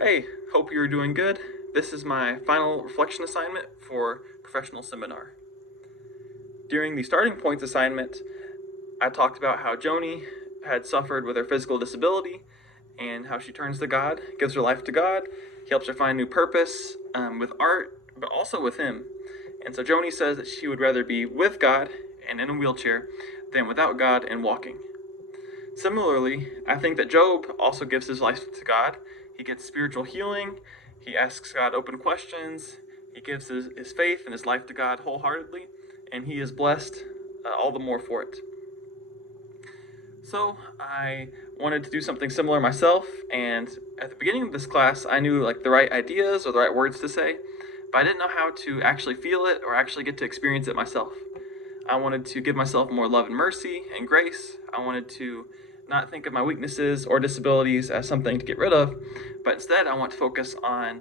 Hey, hope you're doing good. This is my final reflection assignment for professional seminar. During the starting points assignment, I talked about how Joni had suffered with her physical disability and how she turns to God, gives her life to God. He helps her find new purpose with art, but also with Him. And so Joni says that she would rather be with God and in a wheelchair than without God and walking. Similarly, I think that Job also gives his life to God. He gets spiritual healing, he asks God open questions, he gives his faith and his life to God wholeheartedly, and he is blessed all the more for it. So I wanted to do something similar myself, and at the beginning of this class, I knew like the right ideas or the right words to say, but I didn't know how to actually feel it or actually get to experience it myself. I wanted to give myself more love and mercy and grace. I wanted to not think of my weaknesses or disabilities as something to get rid of, but instead I want to focus on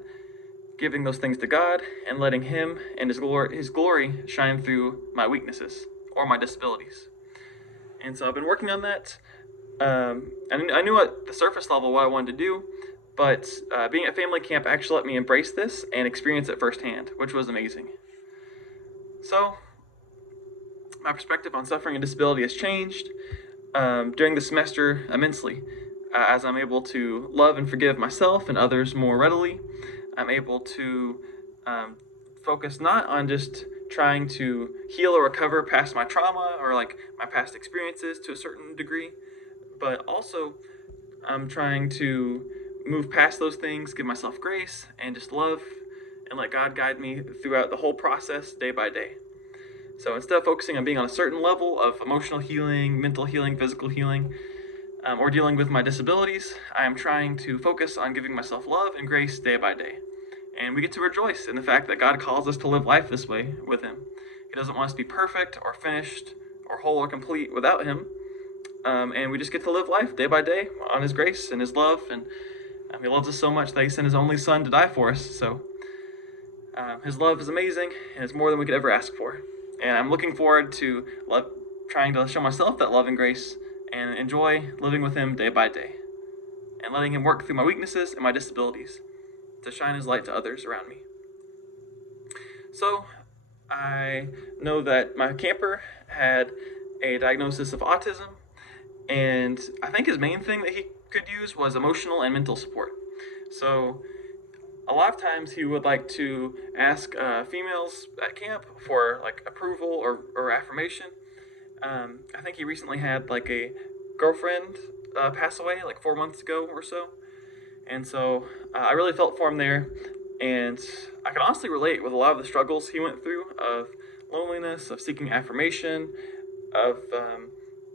giving those things to God and letting Him and His glory shine through my weaknesses or my disabilities. And so I've been working on that. And I knew at the surface level what I wanted to do, but being at family camp actually let me embrace this and experience it firsthand, which was amazing. So my perspective on suffering and disability has changed during the semester immensely. As I'm able to love and forgive myself and others more readily, I'm able to focus not on just trying to heal or recover past my trauma or like my past experiences to a certain degree, but also I'm trying to move past those things, give myself grace, and just love and let God guide me throughout the whole process day by day. So instead of focusing on being on a certain level of emotional healing, mental healing, physical healing, or dealing with my disabilities, I am trying to focus on giving myself love and grace day by day. And we get to rejoice in the fact that God calls us to live life this way with Him. He doesn't want us to be perfect or finished or whole or complete without Him. And we just get to live life day by day on His grace and His love. And He loves us so much that He sent His only Son to die for us. So His love is amazing and it's more than we could ever ask for. And I'm looking forward to trying to show myself that love and grace and enjoy living with Him day by day and letting Him work through my weaknesses and my disabilities to shine His light to others around me. So I know that my camper had a diagnosis of autism, and I think his main thing that he could use was emotional and mental support. So a lot of times he would like to ask females at camp for like approval or affirmation. I think he recently had like a girlfriend pass away like 4 months ago or so, and so I really felt for him there, and I can honestly relate with a lot of the struggles he went through of loneliness, of seeking affirmation, of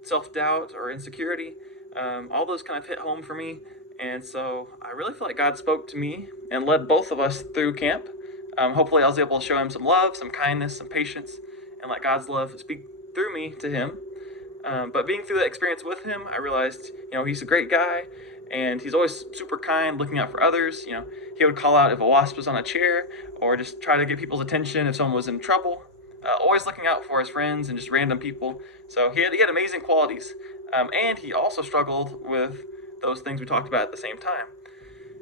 self-doubt or insecurity. All those kind of hit home for me, and so I really feel like God spoke to me and led both of us through camp. Hopefully I was able to show him some love, some kindness, some patience, and let God's love speak through me to him. But being through that experience with him, I realized, he's a great guy, and he's always super kind, looking out for others. He would call out if a wasp was on a chair, or just try to get people's attention if someone was in trouble. Always looking out for his friends and just random people. So he had amazing qualities, and he also struggled with those things we talked about at the same time.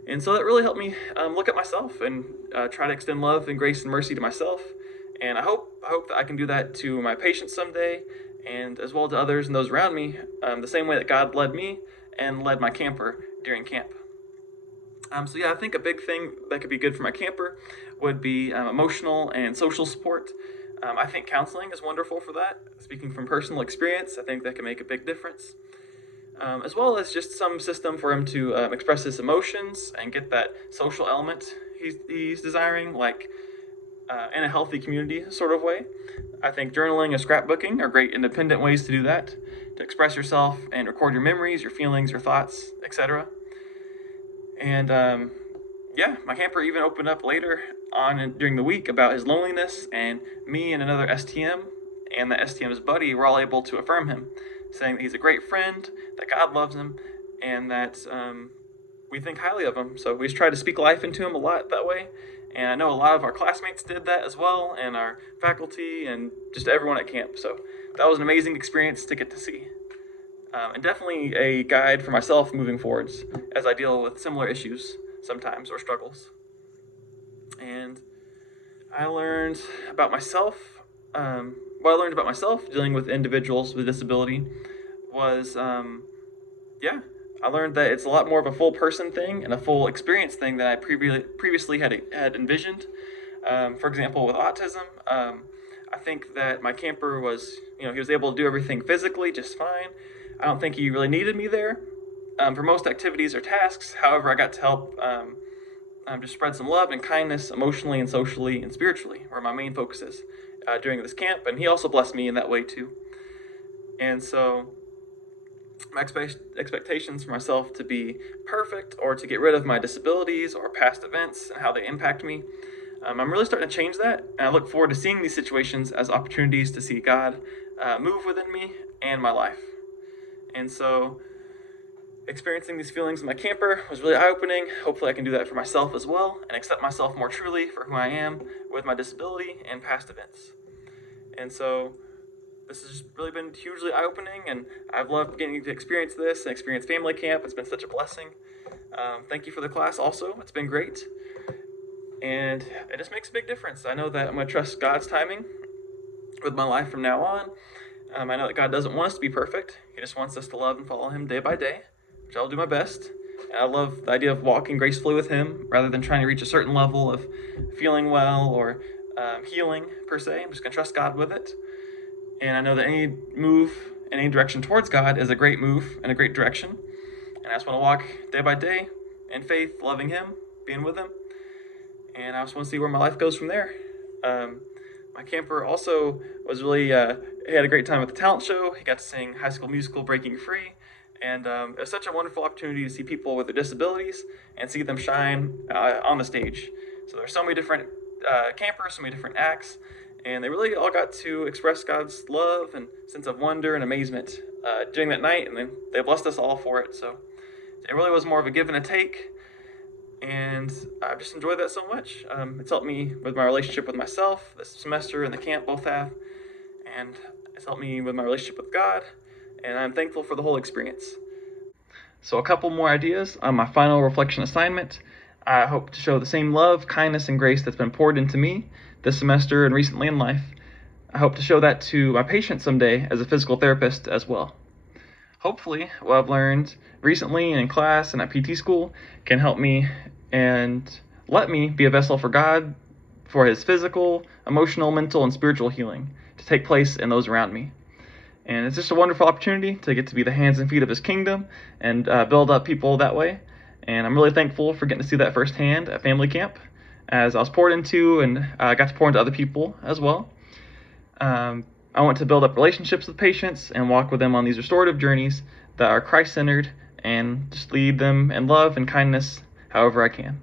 And so that really helped me look at myself and try to extend love and grace and mercy to myself. And I hope that I can do that to my patients someday, and as well to others and those around me, the same way that God led me and led my camper during camp. So yeah, I think a big thing that could be good for my camper would be emotional and social support. I think counseling is wonderful for that. Speaking from personal experience, I think that can make a big difference. As well as just some system for him to express his emotions and get that social element he's desiring, like in a healthy community sort of way. I think journaling and scrapbooking are great independent ways to do that, to express yourself and record your memories, your feelings, your thoughts, etc. And yeah, my camper even opened up later on during the week about his loneliness, and me and another STM and the STM's buddy were all able to affirm him, saying that he's a great friend, that God loves him, and that we think highly of him. So we just try to speak life into him a lot that way. And I know a lot of our classmates did that as well, and our faculty, and just everyone at camp. So that was an amazing experience to get to see. And definitely a guide for myself moving forwards as I deal with similar issues sometimes, or struggles. And I learned about myself. What I learned about myself dealing with individuals with disability was, I learned that it's a lot more of a full person thing and a full experience thing than I previously had envisioned. For example, with autism, I think that my camper was, he was able to do everything physically just fine. I don't think he really needed me there for most activities or tasks. However, I got to help just spread some love and kindness emotionally and socially and spiritually, where my main focus is during this camp. And he also blessed me in that way too. And so my expectations for myself to be perfect or to get rid of my disabilities or past events and how they impact me, I'm really starting to change that, and I look forward to seeing these situations as opportunities to see God move within me and my life. And so experiencing these feelings in my camper was really eye-opening. Hopefully I can do that for myself as well and accept myself more truly for who I am with my disability and past events. And so this has really been hugely eye-opening, and I've loved getting to experience this and experience family camp. It's been such a blessing. Thank you for the class also. It's been great. And it just makes a big difference. I know that I'm going to trust God's timing with my life from now on. I know that God doesn't want us to be perfect. He just wants us to love and follow Him day by day, which I'll do my best. And I love the idea of walking gracefully with Him rather than trying to reach a certain level of feeling well or healing, per se. I'm just going to trust God with it. And I know that any move in any direction towards God is a great move and a great direction. And I just want to walk day by day in faith, loving Him, being with Him. And I just want to see where my life goes from there. My camper also was really, he had a great time at the talent show. He got to sing High School Musical Breaking Free. And it was such a wonderful opportunity to see people with their disabilities and see them shine on the stage. So there's so many different campers, so many different acts, and they really all got to express God's love and sense of wonder and amazement during that night, and then they blessed us all for it. So it really was more of a give and a take, and I've just enjoyed that so much. It's helped me with my relationship with myself. This semester and the camp both have, and it's helped me with my relationship with God, and I'm thankful for the whole experience. So a couple more ideas on my final reflection assignment. I hope to show the same love, kindness, and grace that's been poured into me this semester and recently in life. I hope to show that to my patients someday as a physical therapist as well. Hopefully, what I've learned recently and in class and at PT school can help me and let me be a vessel for God, for His physical, emotional, mental, and spiritual healing to take place in those around me. And it's just a wonderful opportunity to get to be the hands and feet of His kingdom and build up people that way. And I'm really thankful for getting to see that firsthand at family camp as I was poured into and got to pour into other people as well. I want to build up relationships with patients and walk with them on these restorative journeys that are Christ-centered and just lead them in love and kindness however I can.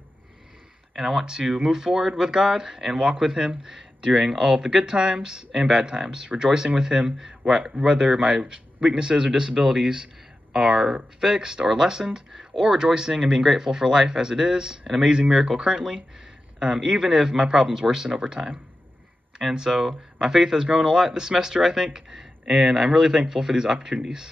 And I want to move forward with God and walk with Him during all of the good times and bad times, rejoicing with Him whether my weaknesses or disabilities are fixed or lessened, or rejoicing and being grateful for life as it is, an amazing miracle currently, even if my problems worsen over time. And so my faith has grown a lot this semester, I think, and I'm really thankful for these opportunities.